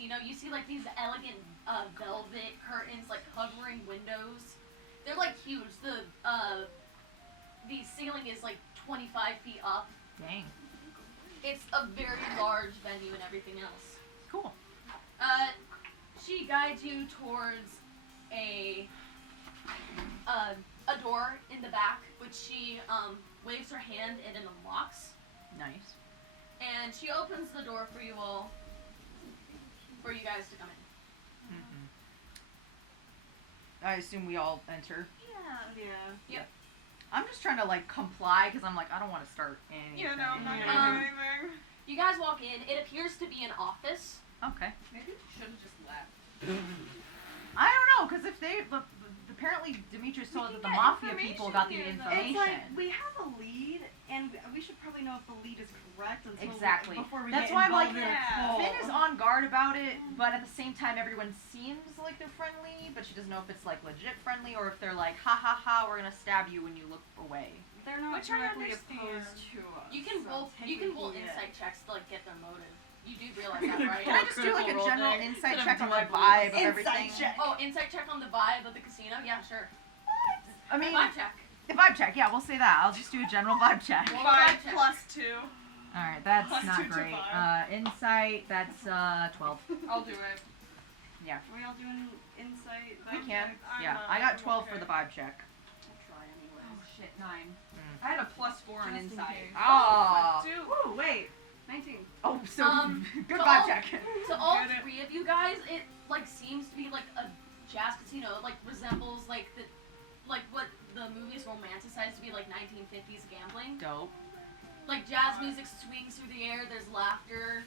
casino, you see like these elegant velvet curtains like covering windows. They're like huge. The ceiling is like 25 feet up. Dang. It's a very large venue and everything else. Cool. She guides you towards a door in the back, which she waves her hand and it unlocks. Nice. And she opens the door for you all, for you guys to come in. Mm-hmm. I assume we all enter. Yeah. Yep. I'm just trying to like comply because I'm like I don't want to start anything. Yeah, no, I'm not gonna do anything. You guys walk in. It appears to be an office. Okay. Maybe we should have just left. I don't know because if they apparently Demetrius told us that the mafia people got the information. It's like we have a lead, and we should probably know if the lead is correct before we That's get why I'm like, involved in a poll. Finn is on guard about it, but at the same time, everyone seems like they're friendly, but she doesn't know if it's like legit friendly or if they're like, ha ha ha, we're gonna stab you when you look away. They're not Which I directly understand. opposed to us. You can roll insight checks to like get their motive. You do realize that, right? Can I just do like a Critical role general thing. insight Could check have on the directly- vibe of Insight everything? check. Oh, insight check on the vibe of the casino? Yeah, sure. I mean, Vibe check. the vibe check, yeah, we'll say that. I'll just do a general vibe check. Roll a 5 vibe check. plus 2. Alright, that's Plus not 2 to great. 5. Insight, that's 12. I'll do it. Yeah. Are we all doing insight? We vibe can. check? Yeah, I'm I got I'm 12 okay. for the vibe check. I'll try anyways. Oh shit, 9. Mm. I had a +4 on Just in insight. case. Oh. Woo, wait. 19. Oh, so good so vibe all- check. To all Good. three of you guys, it like seems to be like a jazz casino. It like resembles like what the movies romanticize to be like 1950s gambling. Dope. Like jazz music swings through the air. There's laughter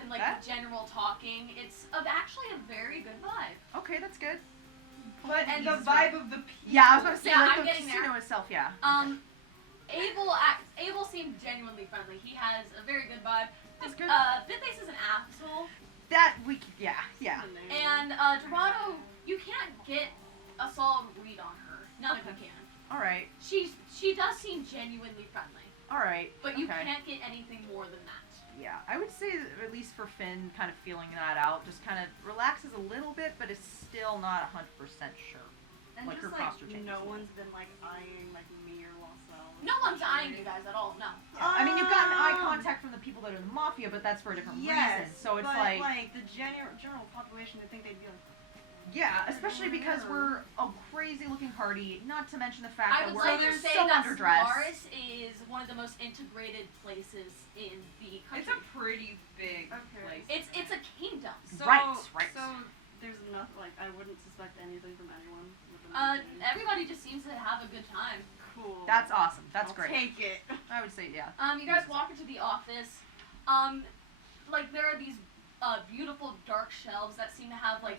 and like That- general talking. It's actually a very good vibe. Okay, that's good. But And the vibe of the people. Yeah, I was gonna say Yeah, like I'm the getting casino there. itself, yeah. Abel seemed genuinely friendly. He has a very good vibe. That's good. Fifth Ace is an asshole. Yeah. And Dorado, you can't get a solid read on her. None of you can. All right. She does seem genuinely friendly, All right. but you okay. can't get anything more than that. Yeah, I would say that at least for Finn, kind of feeling that out, just kind of relaxes a little bit, but is still not 100% sure. And Like just her posture changes no a little. one's been like eyeing like me or Laussel. No one's eyeing you guys at all. No. I mean, you've gotten eye contact from the people that are in the mafia, but that's for a different reason. So it's but, like the general population, I think they'd be like, yeah, especially because we're a crazy-looking party. Not to mention the fact I that would we're like to say so that underdressed. Solaris is one of the most integrated places in the country. It's a pretty big Okay. place. It's a kingdom. so, Right. So there's enough, like, I wouldn't suspect anything from anyone. Everybody just seems to have a good time. Cool. That's awesome. That's I'll great. Take it. I would say, yeah. You guys walk into the office. Like there are these beautiful dark shelves that seem to have like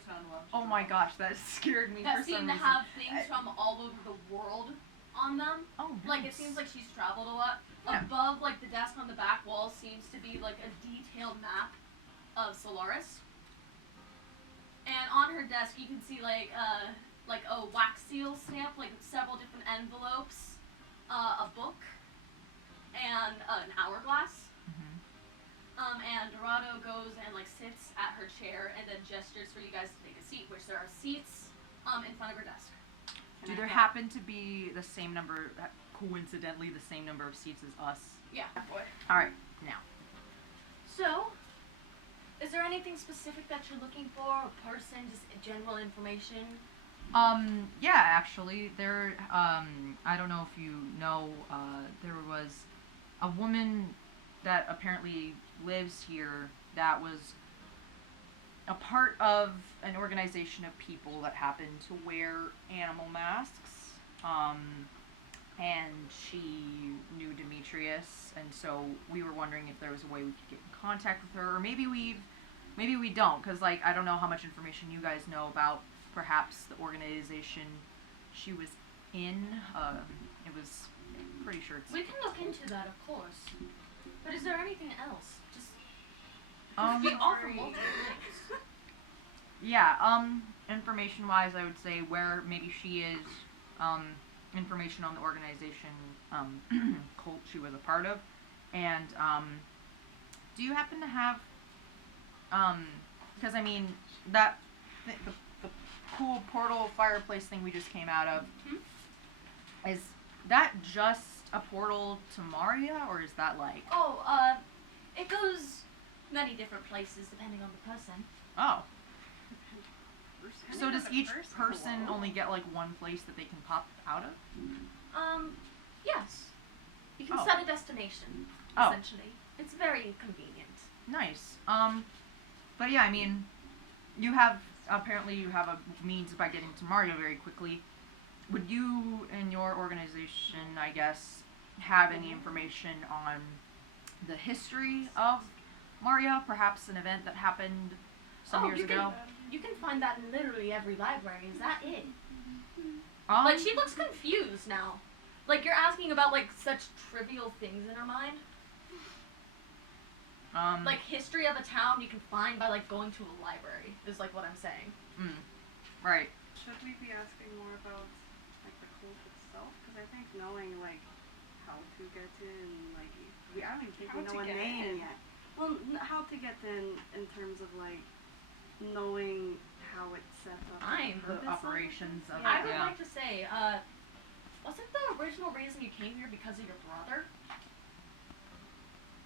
Oh my gosh, that scared me that for seem some to reason. have things from all over the world on them. Oh, Like it nice. seems like she's traveled a lot. Yeah. Above like the desk on the back wall seems to be like a detailed map of Solaris. And on her desk you can see like a wax seal stamp, like several different envelopes, a book, and an hourglass. Mhm. And Dorado goes and like sits at her chair and then gestures for you guys to take a seat, which there are seats in front of her desk. Do there happen to be the same number, coincidentally, the same number of seats as us? Yeah. All right, now. So, is there anything specific that you're looking for? A person, just general information? Yeah, actually, there, I don't know if you know, there was a woman that apparently lives here that was a part of an organization of people that happened to wear animal masks, and she knew Demetrius, and so we were wondering if there was a way we could get in contact with her, or maybe we don't, because, like, I don't know how much information you guys know about perhaps the organization she was in. It was pretty sure it's... We can look into that, of course. But is there anything else? Just we offer multiple things. Yeah, information-wise, I would say where maybe she is, information on the organization, cult she was a part of, and, do you happen to have, because I mean that the cool portal fireplace thing we just came out of, is that just a portal to Maria, or is that like? Oh, it goes many different places depending on the person. Oh. So Depending does on the each person. person Whoa. only get like one place that they can pop out of? Yes. You can Oh. set a destination, Oh. essentially. It's very convenient. Nice. But yeah, I mean, apparently you have a means by getting to Mario very quickly. Would you and your organization, I guess, have any information on the history of Maria? Perhaps an event that happened some years ago? You can find that in literally every library. Is that it? Um, Like, she looks confused now. Like, you're asking about, like, such trivial things in her mind. Like, history of a town you can find by, like, going to a library, is, like, what I'm saying. Right. Should we be asking more about, like, the cult itself? Because I think knowing, like, how to get in, like, I don't even think we know a name yet. Well, how to get in terms of, like, knowing how it's set up. The operations of I it, would yeah. like to say, wasn't the original reason you came here because of your brother?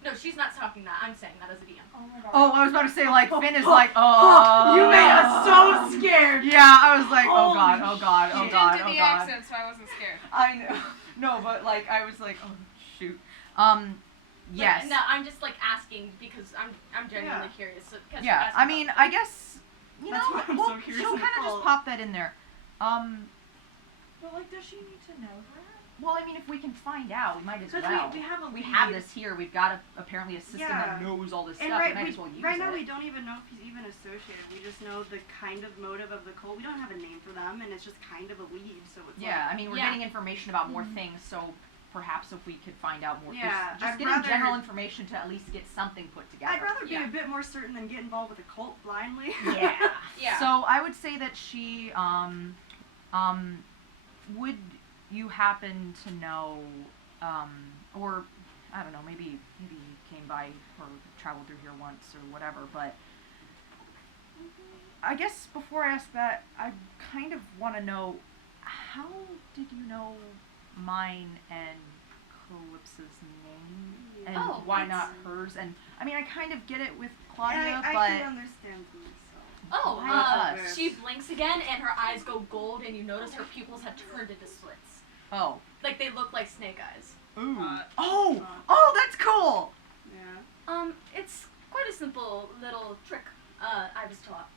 No, she's not talking that. I'm saying that as a DM. Oh my god. Oh, I was about to say, like, Finn is like, oh. You made us so scared! Yeah, I was like, oh god, oh god, oh You god, didn't oh do the god. accent, so I wasn't scared. I know. No, but like, I was like, oh shoot. Yes. Like, no, I'm just like asking because I'm genuinely curious. So, 'cause Yeah, you're asking I mean, about I guess, you That's know, why I'm well, so curious she'll in the kind of just cult. pop that in there. But like, does she need to know that? Well, I mean, if we can find out, we might as Because well. we have a We lead. have this here. We've got apparently a system Yeah. that knows all this And stuff. right, we might as well use right it. now we don't even know if he's even associated. We just know the kind of motive of the cult. We don't have a name for them, and it's just kind of a lead. So it's Yeah, I mean, we're Yeah. getting information about more things, so perhaps if we could find out more, Yeah, just I'd getting rather- general information to at least get something put together. I'd rather be Yeah. a bit more certain than get involved with a cult blindly. Yeah. Yeah. So I would say that she, would you happen to know, or I don't know, maybe you came by or traveled through here once or whatever, but I guess before I ask that, I kind of want to know, how did you know mine and Calypsa's name, and Oh, why it's- not hers? And I mean, I kind of get it with Claudia, And I but can understand myself. Oh, Why us? she blinks again and her eyes go gold and you notice her pupils have turned into slits. oh, Like they look like snake eyes. ooh, Hot. oh, Hot. oh, that's cool. Yeah. It's quite a simple little trick, I was taught.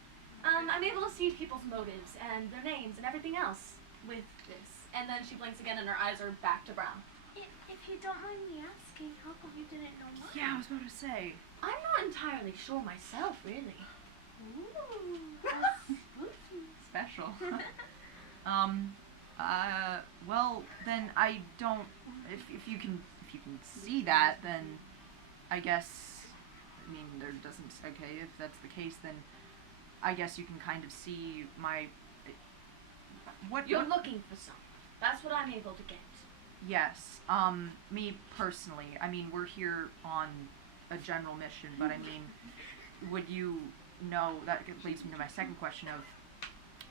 I'm able to see people's motives and their names and everything else with this. And then she blinks again and her eyes are back to brown. If you don't mind me asking, how come you didn't know mine? Yeah, I was about to say. I'm not entirely sure myself, really. Ooh, Special. Well, then I don't. If you can see that, then I guess. I mean, there doesn't. Okay, if that's the case, then I guess you can kind of see my. What You're looking for something. That's what I'm able to get. Yes. Me personally. I mean, we're here on a general mission, but I mean, would you know, that leads me to my second question of,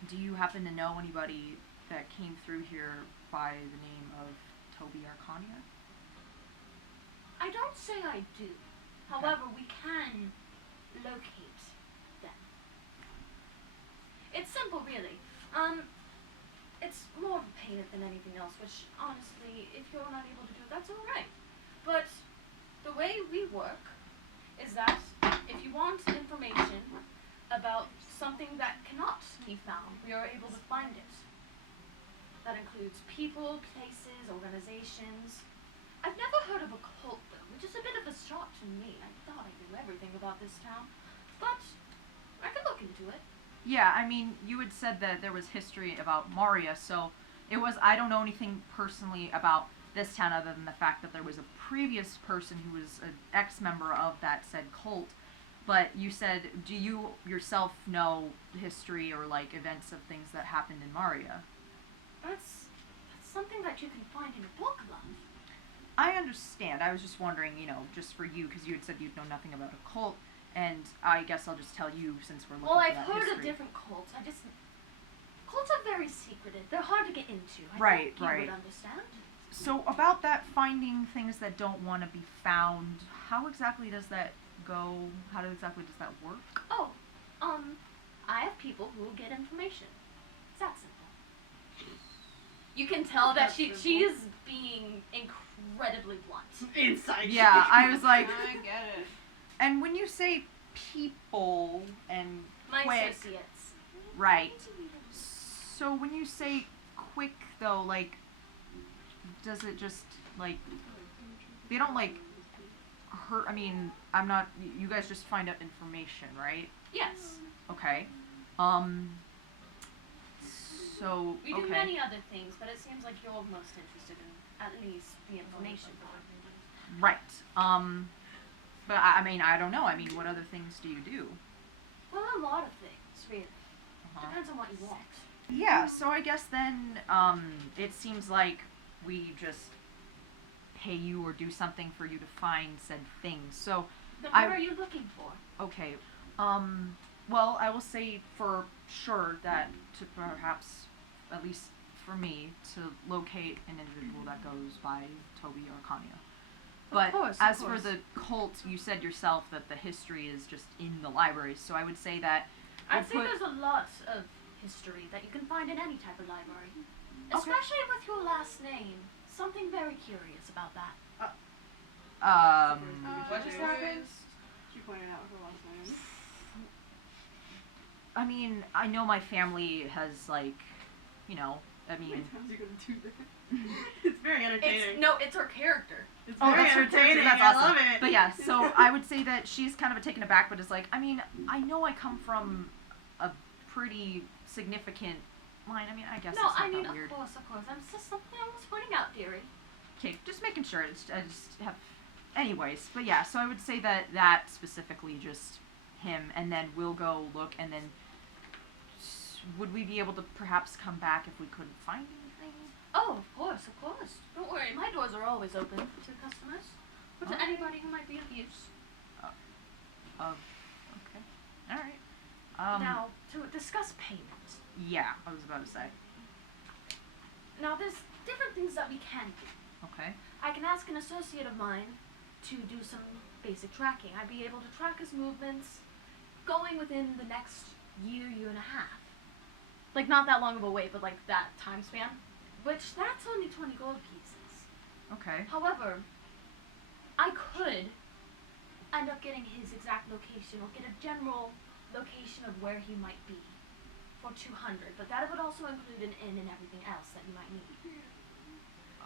do you happen to know anybody that came through here by the name of Toby Arcania? I don't say I do. However, we can locate them. It's simple, really. It's more of a pain than anything else, which, honestly, if you're not able to do it, that's alright. But the way we work is that if you want information about something that cannot be found, we are able to find it. That includes people, places, organizations. I've never heard of a cult, though, which is a bit of a shock to me. I thought I knew everything about this town, but I could look into it. Yeah, I mean, you had said that there was history about Maria, so it was, I don't know anything personally about this town other than the fact that there was a previous person who was an ex-member of that said cult, but you said, do you yourself know history or, like, events of things that happened in Maria? That's something that you can find in a book, love. I understand. I was just wondering, you know, just for you, because you had said you'd know nothing about a cult, and I guess I'll just tell you since we're looking Well, for I've that heard history. of different cults. Cults are very secretive. They're hard to get into. I Right, think you right. would understand. So about that finding things that don't want to be found, how exactly does that go? How exactly does that work? Oh, I have people who will get information. It's that simple. You can tell that she is being incredibly blunt. Inside. Yeah, I was like, I get it. and when you say people and My quick, associates. right? So when you say quick though, like, does it just like they don't like hurt? I mean, I'm not. You guys just find out information, right? Yes. Okay. So We do okay. many other things, but it seems like you're most interested in at least the information part. Right. But I mean, I don't know. I mean, what other things do you do? Well, a lot of things, really. Uh-huh. Depends on what you want. Yeah. So I guess then, it seems like we just pay you or do something for you to find said things. So Then I- what are you looking for? okay. Well, I will say for sure that to perhaps, at least for me, to locate an individual that goes by Toby or Kanya. But course, of as course. for the cult, you said yourself that the history is just in the libraries. So I would say that I'd say put- there's a lot of history that you can find in any type of library. Okay. Especially with your last name. Something very curious about that. What just happened? She pointed out her last name. I mean, I know my family has like, you know, I How many mean, times are you gonna do that? It's very entertaining. It's her character. It's oh, very that's her character, entertaining. that's I awesome. love it. But yeah, so I would say that she's kind of taken aback, but is like, I mean, I know I come from a pretty significant line. I mean, I guess No, it's not I mean, that weird. of course. I'm just something I was pointing out, dearie. Okay, just making sure. I just have, anyways. But yeah, so I would say that specifically just him, and then we'll go look, and then would we be able to perhaps come back if we couldn't find anything? Oh, of course. Don't worry, my doors are always open to customers. Or to Okay. anybody who might be of use. Okay, all right. Now, to discuss payment. Yeah, I was about to say. Now, there's different things that we can do. Okay. I can ask an associate of mine to do some basic tracking. I'd be able to track his movements going within the next year and a half. Like, not that long of a wait, but like that time span. Which, that's only 20 gold pieces. Okay. However, I could end up getting his exact location or get a general location of where he might be for 200, but that would also include an inn and everything else that you might need.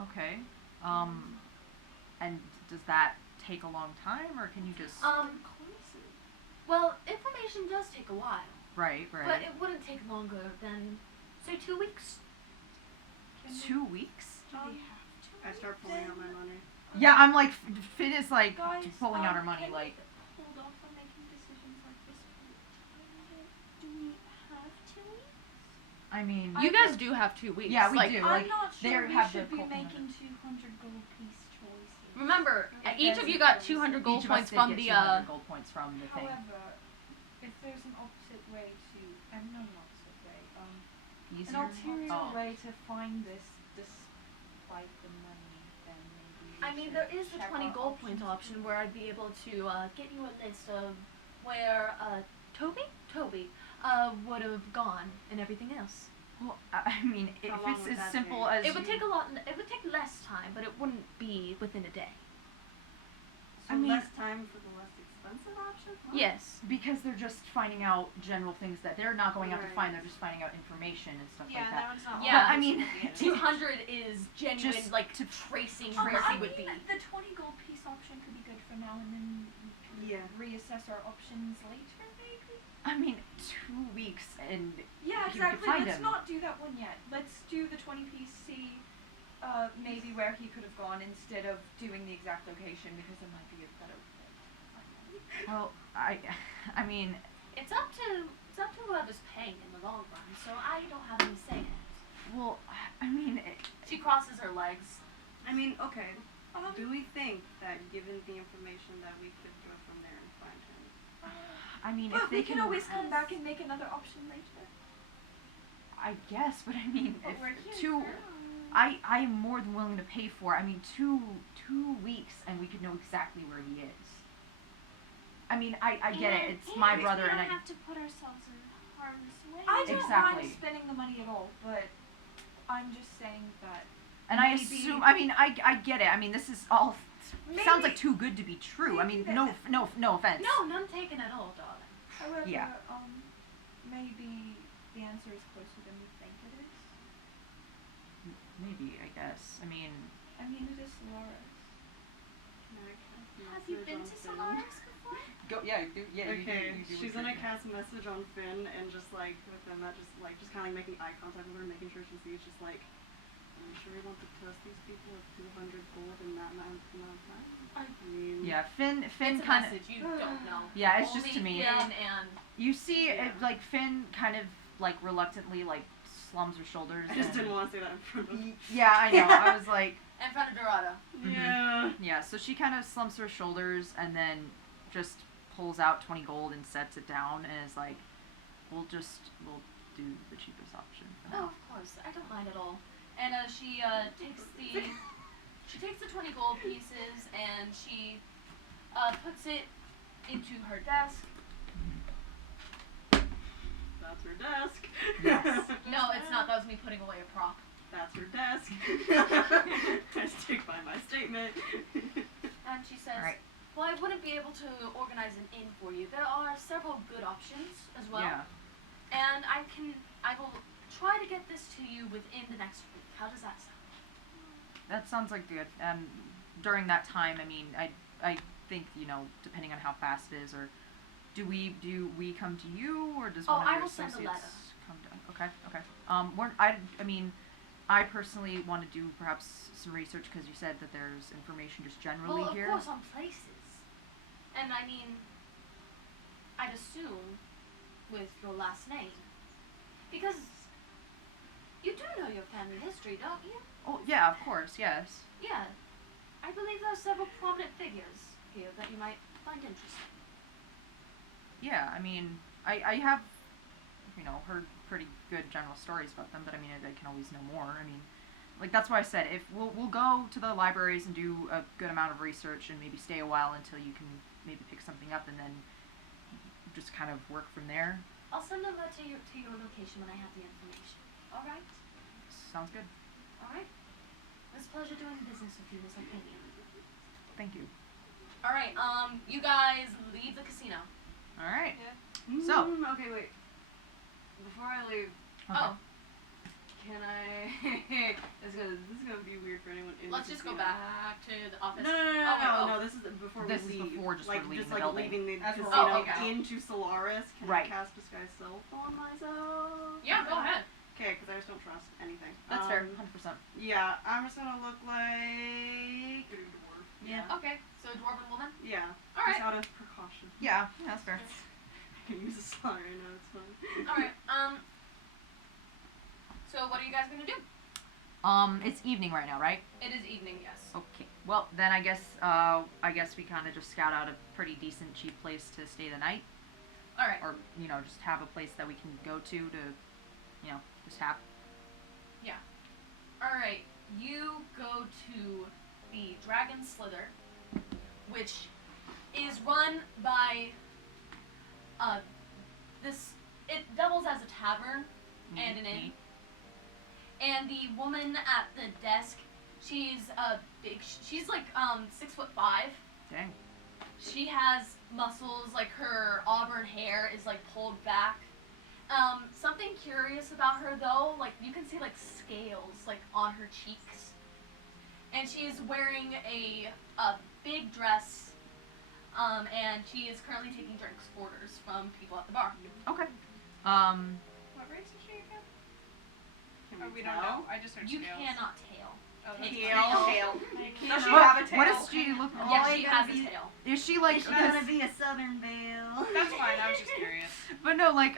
Okay. And does that take a long time, or can you just? Well, information does take a while, Right. but it wouldn't take longer than, say, 2 weeks. 2 weeks? I start pulling out my money. Yeah, I'm like, Finn is like Guys, pulling out her money, can like. we hold off on making decisions like this for a tiny bit? Do we have 2 weeks? I mean, You guys do have 2 weeks. Yeah, we like, do. I'm Like, not they sure we have the should be cult number. making 200 gold piece choices. Remember, each of you got 200 gold each of us points did from get the 200 gold points from the thing. However, if there's an opposite way to, not an opposite way, an Easier. ulterior Oh. way to find this despite the money, then maybe. we I mean, should there is the check 20 our gold point options. option where I'd be able to get you a list of where Toby would have gone and everything else. Well, I mean, if How long it's would as that simple take? as It would take a lot. It would take less time, but it wouldn't be within a day. So I mean- less time for the less expensive option? Huh? Yes. because they're just finding out general things that they're not going out to Right. find. They're just finding out information and stuff Yeah, like that that. one's not. Yeah, But, I mean, 200 is genuine, Just like to tracing Oh, where I he would be. mean, the 20 gold piece option could be good for now, and then we Yeah. can reassess our options later, maybe. I mean, 2 weeks and Yeah, You could exactly. find Let's him. not do that one yet. Let's do the 20 piece, see maybe where he could have gone instead of doing the exact location, because there might be a better fit. well, I mean, It's up to whoever's paying in the long run. So I don't have any say in it. well, I mean, She crosses her legs. I mean, okay. Um, Do we think that given the information that we could go from there and find him? I mean, But if they we can can always come back and make another option later. I guess, but I mean, But if we're here two, now. I am more than willing to pay for. I mean, two weeks, and we could know exactly where he is. I mean, I get it. It's my brother, we and don't I. have to put ourselves in harm's way. I don't Exactly. mind spending the money at all, but I'm just saying that. And I maybe- assume. I mean, I get it. I mean, this is all. Sounds like Maybe- too good to be true. I mean, maybe no offense. No, none taken at all, darling. However, Yeah. maybe the answer is closer than we think it is. Maybe, I guess. I mean, It is Laura. Have you been to Solaris before? go. Yeah, yeah. Okay, she's gonna cast a message on Finn and just like with him that just kind of like making eye contact with her, making sure she sees. Just like, I'm sure you want to trust these people with 200 gold in that amount of time. I mean, Yeah, Finn It's a kind of. message you don't know. Yeah, it's Only just to me. Finn and You see, Yeah. like Finn kind of like reluctantly like slums her shoulders. I just and- didn't want to say that in front of. Yeah, I know. I was like, in front of Dorado. Yeah. yeah. So she kind of slumps her shoulders and then just pulls out 20 gold and sets it down and is like, we'll do the cheapest option for Oh, now. of course. I don't mind at all. And she takes the 20 gold pieces and she puts it into her desk. That's her desk. Yes. No, it's not. That was me putting away a prop. That's her desk. I stick by my statement. And she says, Alright. well, I wouldn't be able to organize an inn for you. There are several good options as well. Yeah. And I will try to get this to you within the next week. How does that sound? That sounds like good. And during that time, I mean, I think, depending on how fast it is, or do we come to you, or does one of I your will send a associates letter. come down? Okay. I personally want to do perhaps some research because you said that there's information just generally Well, of here. course, on places. And I mean, I'd assume with your last name. Because you do know your family history, don't you? Oh yeah, of course, yes. Yeah. I believe there are several prominent figures here that you might find interesting. Yeah, I mean, I have, heard pretty good general stories about them, but I mean, I can always know more. I mean, like that's why I said if we'll go to the libraries and do a good amount of research and maybe stay a while until you can maybe pick something up and then just kind of work from there. I'll send a letter to your location when I have the information. All right? Sounds good. All right? It's a pleasure doing business with you, Miss Helena. Thank you. All right. You guys leave the casino. All right. So- Okay, wait. Before I leave, Okay. Oh, can I? this is gonna be weird for anyone in let's the just go casino. back to the office. No. This is before This we is leave. before just like we're leaving just the like building. leaving the As we're casino walking out. into Solaris. Can Right. I cast disguise self on myself? Yeah, go ahead. Okay, because I just don't trust anything. That's fair. 100%. Yeah, I'm just gonna look like a dwarf. Yeah. Okay, so dwarven woman. Yeah. All right. Just out of precaution. Yeah, that's fair. I can use a slot right now. It's fine. All right. So what are you guys gonna do? It's evening right now, right? It is evening, yes. Okay. Well, then I guess we kind of just scout out a pretty decent, cheap place to stay the night, All right. or just have a place that we can go to just have. All right. You go to the Dragon Slither, which is run by it doubles as a tavern and an inn. And the woman at the desk, she's she's like 6'5". Dang. She has muscles, like her auburn hair is like pulled back. Something curious about her though, like you can see like scales like on her cheeks. And she is wearing a big dress, and she is currently taking drinks orders from people at the bar. Okay. What race is she again? Can Oh, we tell? don't know. I just heard You scales. cannot tail. Oh, that's It's Tail. tail. Does she What- have a tail? What does she look like? Yeah, Oh, she you has gotta a be- tail. Is she like? It's gonna be a Southern Veil. That's fine. I was just curious. But no, like,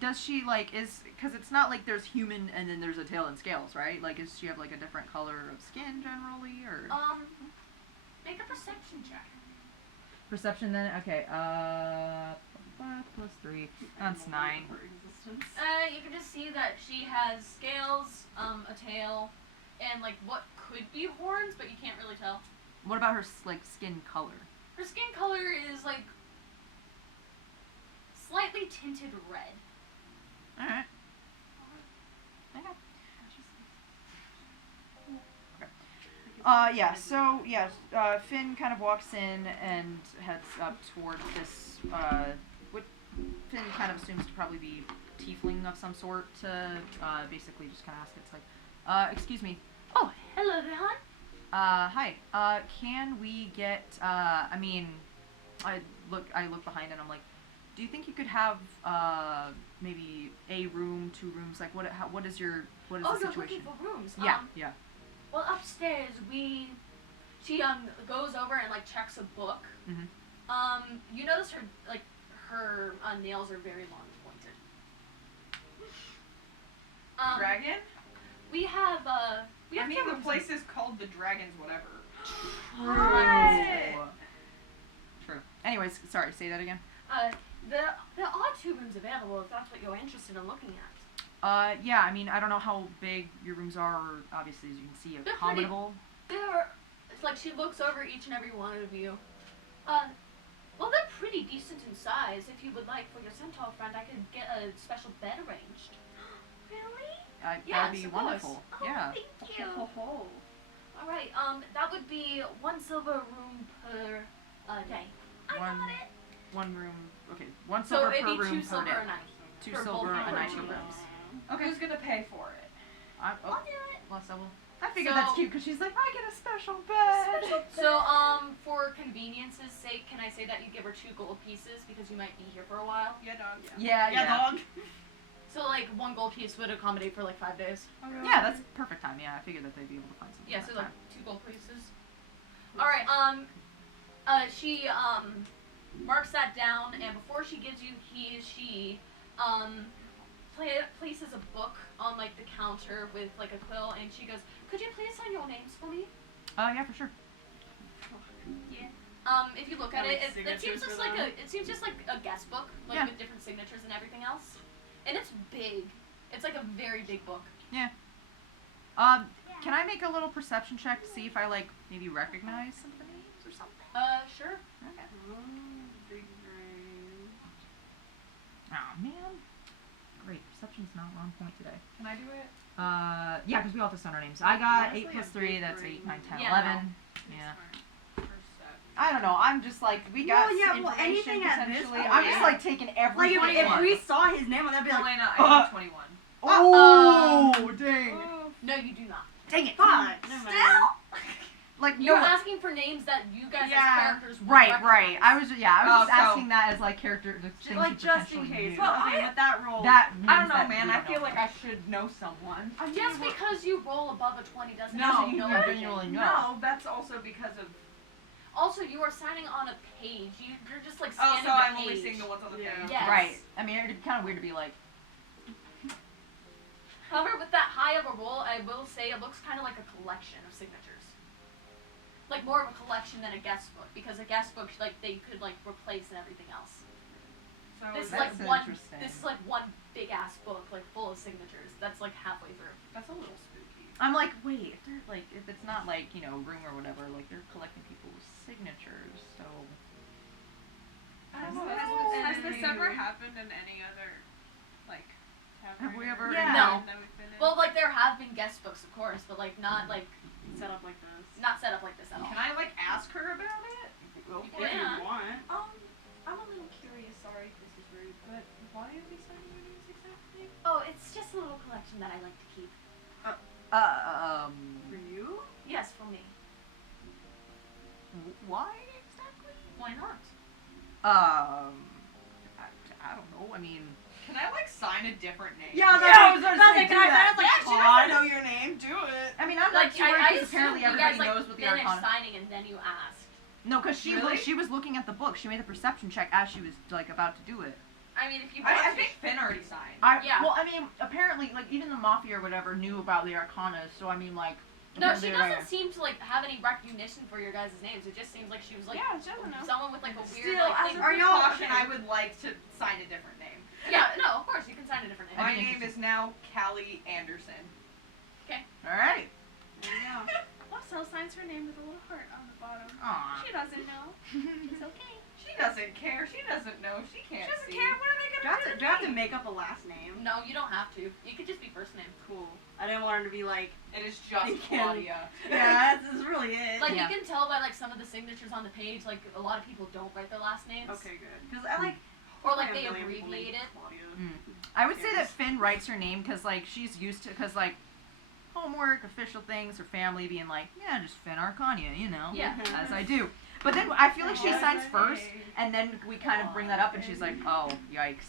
does she like because it's not like there's human and then there's a tail and scales, right? Like, does she have like a different color of skin generally, or? Make a perception check. Perception then? Okay, 5 plus 3. That's 9. You can just see that she has scales, a tail, and like what could be horns, but you can't really tell. What about her like skin color? Her skin color is like slightly tinted red. Alright. Okay. Yeah, so, yeah, Finn kind of walks in and heads up toward this, what Finn kind of assumes to probably be tiefling of some sort to, basically just kind of ask, it's like, excuse me. Oh, hello there, hon. Hi, can we get, I look behind and I'm like, do you think you could have, maybe a room, 2 rooms, like, what is the situation? Oh, you're looking for rooms. Yeah, yeah. Well, upstairs she goes over and like checks a book. Mm-hmm. You notice her nails are very long and pointed. Dragon? We have I mean, 2 the rooms. place is called the Dragons whatever. True. Anyways, sorry, say that again. There are 2 rooms available if that's what you're interested in looking at. Yeah, I mean, I don't know how big your rooms are, obviously, as you can see, They're accommodable. It's like she looks over each and every one of you. Well, they're pretty decent in size. If you would like, for your centaur friend, I could get a special bed arranged. Really? Yes, That'd be of course. wonderful. Oh, Yeah. thank you. Alright, that would be 1 silver room per day. I One- got it. 1 room, okay, 1 So silver it'd per be 2 room per silver day. a night. 2 for silver both a people night. in 2 rooms. Okay. Who's gonna pay for it? I'll do it. Last level. I figured So- that's cute because she's like, I get a special bed. So, for convenience's sake, can I say that you give her 2 gold pieces because you might be here for a while? Yeah, dog. Yeah. dog. So, like, 1 gold piece would accommodate for like 5 days. Yeah, that's perfect time. Yeah, I figured that they'd be able to find something. Yeah, that so like time. 2 gold pieces. Alright, she, marks that down, and before she gives you she places a book on, like, the counter with, like, a quill, and she goes, could you please sign your names for me? Yeah, for sure. Yeah. If you look at Like it, it seems signatures just for like them? it seems just like a guest book, like Yeah. with different signatures and everything else. And it's big. It's like a very big book. Can I make a little perception check to see if I, like, maybe recognize some of the names or something? Sure. Okay. Big brain. Oh, man. Great. Perception's not on point today. Can I do it? Yeah, because we all have to sign our names. I got Honestly, 8 plus a 3, big that's brain. 8, 9, 10, Yeah. 11. Yeah. Percent. I don't know, I'm just like, we got Well, yeah, well, information anything at this potentially. point. I'm just like taking every Like, if we saw his name on that, be like, Helena, I got 21. Oh, dang. No, you do not. Dang it. fuck. Never mind. Still, Like, you're no. asking for names that you guys Yeah. as characters would Right. recognize. I was just so- asking that as like character, the things Like, you just in potentially case. knew. Well, I- with that roll. That I don't means know, that man. we I don't feel know. like I should know someone. Just because you roll above a 20 doesn't No, mean you know you everything. genuinely know. No, that's also because of. Also, you are signing on a page. You're just like Oh, scanning so the I'm page. only seeing the ones on the Yeah. page. Yes. Right. I mean, it'd be kind of weird to be like, However, with that high of a roll, I will say it looks kind of like a collection of signatures. Like more of a collection than a guest book, because a guest book, like they could like replace and everything else. So This is that's like one. interesting. This is like one big ass book, like full of signatures. That's like halfway through. that's a little spooky. I'm like, wait, if they're like, if it's not like, you know, room or whatever, like they're collecting people's signatures, so. I don't know. Has this Maybe. ever happened in any other, like, Have we ever? Yeah. No. that we've been in? Well, like there have been guest books, of course, but like not like Set up like this. not set up like this at all. Can I like ask her about it? If Yeah. you want. I'm a little curious, sorry if this is rude, but why are we signing your names exactly? Oh, it's just a little collection that I like to keep. For you? Yes, for me. Why exactly? Why not? I don't know. I mean, Can I like sign a different name? Yeah, I was gonna say, can do I that. like, Yeah, she fine. doesn't know your name. Do it. I mean, I'm Like not too worried I because assume apparently you everybody guys like knows what the finished Arcana. signing and then you asked. No, because Really? she was looking at the book. She made a perception check as she was like about to do it. I mean, if you want I to. think Finn already signed. Yeah. Well, I mean, apparently, like even the mafia or whatever knew about the Arcana. So I mean, like, No, she doesn't seem to like have any recognition for your guys' names. It just seems like she was like Yeah, she doesn't know. someone with like a weird Still, like as thing. a precaution, I would like to sign a different name. Yeah, no, of course you can sign a different name. My name is now Callie Anderson. All right. There you go. Laussel signs her name with a little heart on the bottom. Aw. She doesn't know. It's okay. She doesn't care. She doesn't know. She can't She doesn't see. care. What are they Do gonna I have to, do I have to make up a last name? No, you don't have to. You could just be first name. Cool. I didn't want her to be like, It is just You can- Claudia. yeah, that's really it. Like Yeah. you can tell by like some of the signatures on the page, like a lot of people don't write their last names. Okay, good. Because I like. Or like I they have a million people abbreviate named it. Claudia. I would say that Finn writes her name because like she's used to, because like homework, official things, her family being like, yeah, just Finn Arcania, you know, Yeah. as I do. But then I feel like she Yes, signs I first, may. and then we kind of bring that up, and she's like, oh, yikes.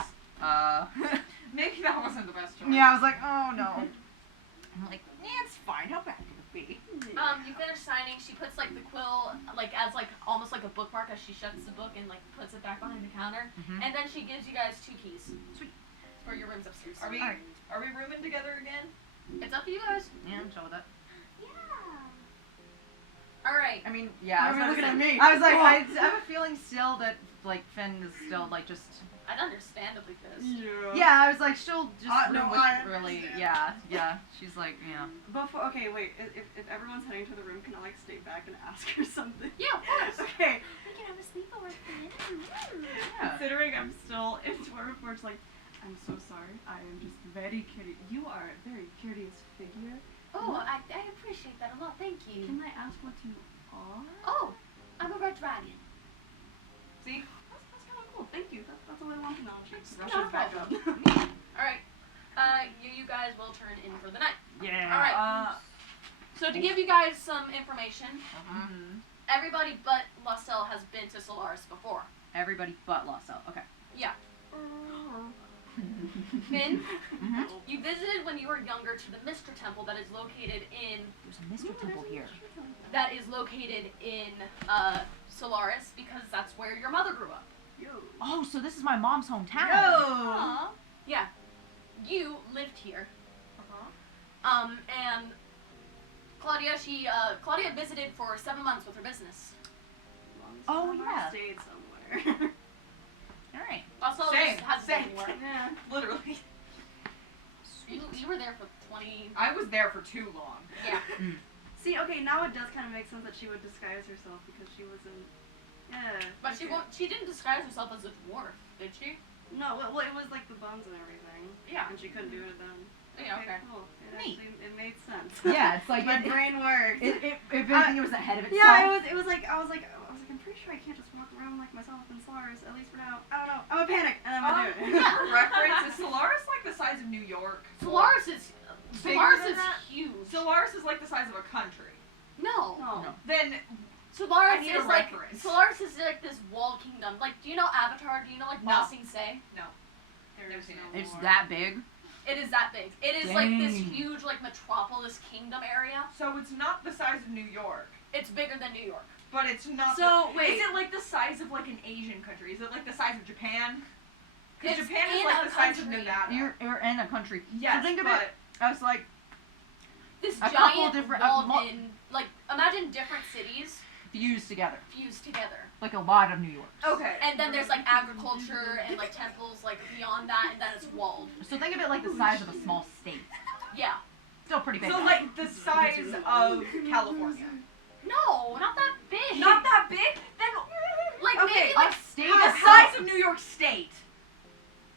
Maybe that wasn't the best choice. Yeah, I was like, oh no. I'm like, yeah, it's fine. How bad could it be? You finish signing. She puts like the quill like as like almost like a bookmark as she shuts the book and like puts it back behind the counter. Mhm. And then she gives you guys 2 keys. Sweet. For your rooms upstairs. Are we Alright. are we rooming together again? It's up to you guys. Yeah, I'm chill with that. All right. I mean, yeah. Why are you looking at me? I was like, Oh. I have a feeling still that like Finn is still like just. I'd understandably pissed. Yeah. Yeah, I was like, she'll just No, room with I really. understand. Yeah. She's like, yeah. Before, okay, wait. If everyone's heading to the room, can I like stay back and ask her something? Yeah, of course. Okay. We can have a sleepover. Yeah. Considering I'm still in tour before, it's like, I'm so sorry. I am just very curious. You are a very curious figure. Oh, I appreciate that a lot. Thank you. Can I ask what you are? Oh, I'm a red dragon. See? That's kind of cool. Thank you. That's all I want to know. She It's rushes not a back up. All right. You guys will turn in for the night. Yeah. All right. So to give you guys some information, Mhm. everybody but Laussel has been to Solaris before. Everybody but Laussel. Okay. Yeah. Finn, Mhm. you visited when you were younger to the Mystra Temple that is located in There's a mystery temple here. Solaris because that's where your mother grew up. Yo. Oh, so this is my mom's hometown. Yo. Yeah. You lived here. And Claudia, Claudia visited for 7 months with her business. Oh, yeah. Stayed somewhere. All right. Also, Same, hasn't same. been anywhere. Yeah. Literally. You were there for 20. I was there for too long. Yeah. See, okay, now it does kind of make sense that she would disguise herself because she wasn't. Yeah. But okay. she didn't disguise herself as a dwarf, did she? No, well, it was like the buns and everything. Yeah. And she couldn't do it then. Yeah, okay. Cool. It Neat. actually, it made sense. Yeah, it's like my brain worked. If anything, it was ahead of itself. Yeah, it was like I was like I'm pretty sure I can't just walk around like myself in Solaris, at least for now. I don't know. I'm a panic and I'm gonna do it. yeah. For reference, is Solaris like the size of New York? Solaris is Bigger Solaris than is that? huge. Solaris is like the size of a country. No. No. No. Then Solaris I need is a like reference. Solaris is like this walled kingdom. Like, do you know Avatar? Do you know like No. Ba Sing Se? There's seen no it. It's more. that big. It is that big. It is like this Dang. huge like metropolis kingdom area. so it's not the size of New York, It's bigger than New York. but it's not. So, the, wait. is it like the size of like an Asian country? Is it like the size of Japan? Because It's Japan is in like a the size of country. Nevada. You're in a country. Yes, so think of but it. I was like, This A couple giant different- walled in like imagine different cities fused together, fused together. like a lot of New York. okay. And then there's like agriculture and like temples like beyond that, and then it's walled. So think of it like the size of a small state. Yeah. Still pretty big. So like the size of California. No, not that big. Not that big. Then like okay, maybe like a state. the size of New York State.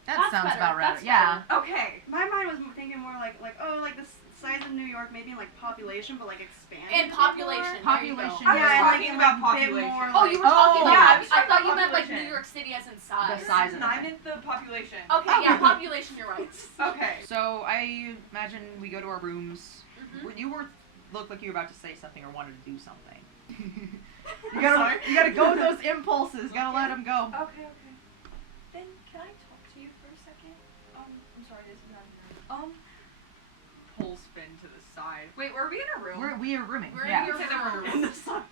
That That's sounds better, about right. that's Yeah. Okay. My mind was thinking more like like the size of New York, maybe in like population, but like expanded. and population. more. There you go. Population. I was Yeah, and, talking like, about a bit population. more, Oh, you were Oh, talking about. yeah, I was I talking thought about you meant like population. New York City as in size. The size of I it. meant the population. Okay, yeah, population. You're right. Okay. So I imagine we go to our rooms. Mhm. You looked like you were about to say something or wanted to do something. I'm you gotta go with those impulses. Gotta let them go. Okay. Then can I talk to you for a second? I'm sorry, this is not Pull spin to the side. Wait, were we in a room? We are rooming. We're in yeah. your Said that we're in a In room. the sun.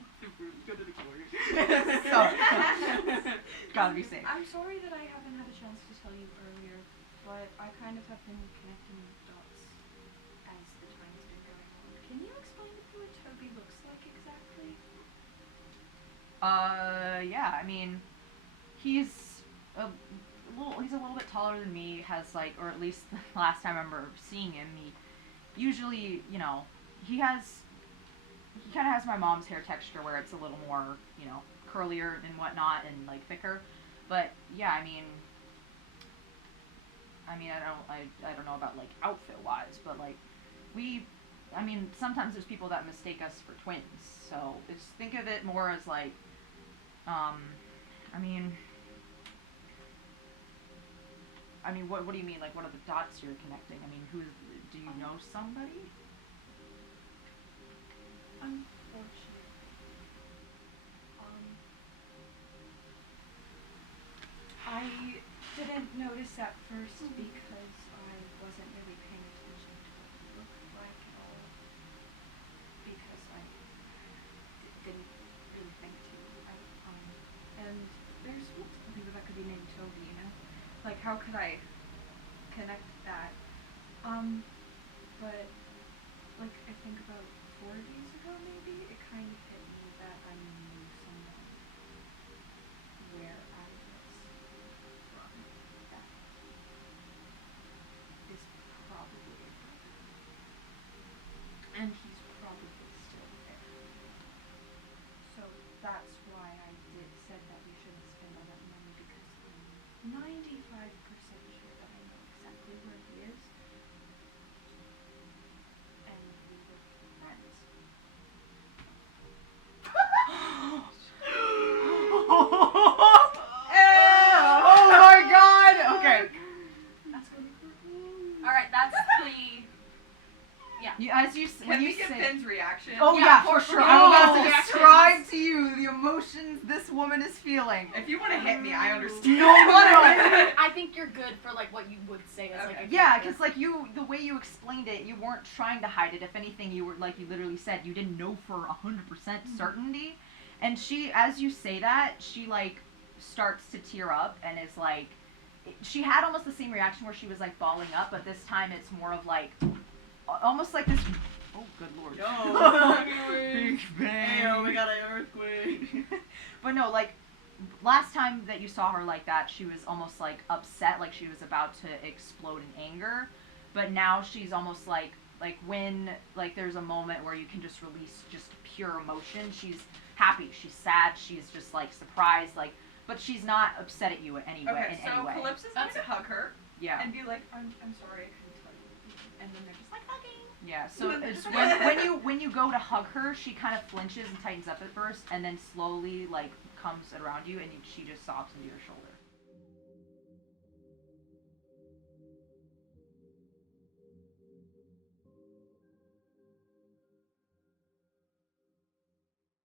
Go to the killer. Gotta be safe. I'm sorry that I haven't had a chance to tell you earlier, but I kind of have been connecting the dots as the time's been going on. Can you explain it to me? Yeah, I mean, he's he's a little bit taller than me, has like, or at least the last time I remember seeing him, he usually, you know, he kind of has my mom's hair texture where it's a little more, you know, curlier and whatnot and like thicker. But yeah, I mean, I don't know about like outfit wise, but like I mean, sometimes there's people that mistake us for twins. So just think of it more as like, I mean, what do you mean? Like, what are the dots you're connecting? I mean, do you know somebody? Unfortunately. I didn't notice at first because I wasn't really paying attention to what he looked like at all. Because I didn't really think to. And there's multiple people that could be named Toby, you know? Like, how could I connect that? But, like, I think about 4 days ago, maybe, it kind of hit me that I knew someone where I was from that is probably a brother. And he's probably still there. So that's why I said that we shouldn't spend all that money, because I'm 95% sure that I know exactly where he is. And we were friends. Oh my god! Okay. That's gonna be cool. Alright, that's the. Yeah. Can we get Finn's reaction? Oh yeah, for sure. I'm about to Reactions. describe to you the emotions this woman is feeling. If you want to hit me, I understand. No. I think you're good for like what you would say as like a Yeah, character. because like the way you explained it, you weren't trying to hide it. If anything, you were like you literally said you didn't know for 100% certainty. And she, as you say that, she like starts to tear up and is like, she had almost the same reaction where she was like balling up, but this time it's more of like, almost like this. Oh, good lord. Big bang. Ayo, we got an earthquake. But no, like, last time that you saw her like that, she was almost like upset, like she was about to explode in anger. But now she's almost like when like there's a moment where you can just release just pure emotion. She's happy, she's sad, she's just like surprised, like, but she's not upset at you in any way. Okay, so Calypsa's going to hug her Yeah. and be like, I'm sorry, I couldn't tell you. And then they're just like hugging. Yeah, so And then it's just when you go to hug her, she kind of flinches and tightens up at first, and then slowly like comes around you, and she just sobs into your shoulder.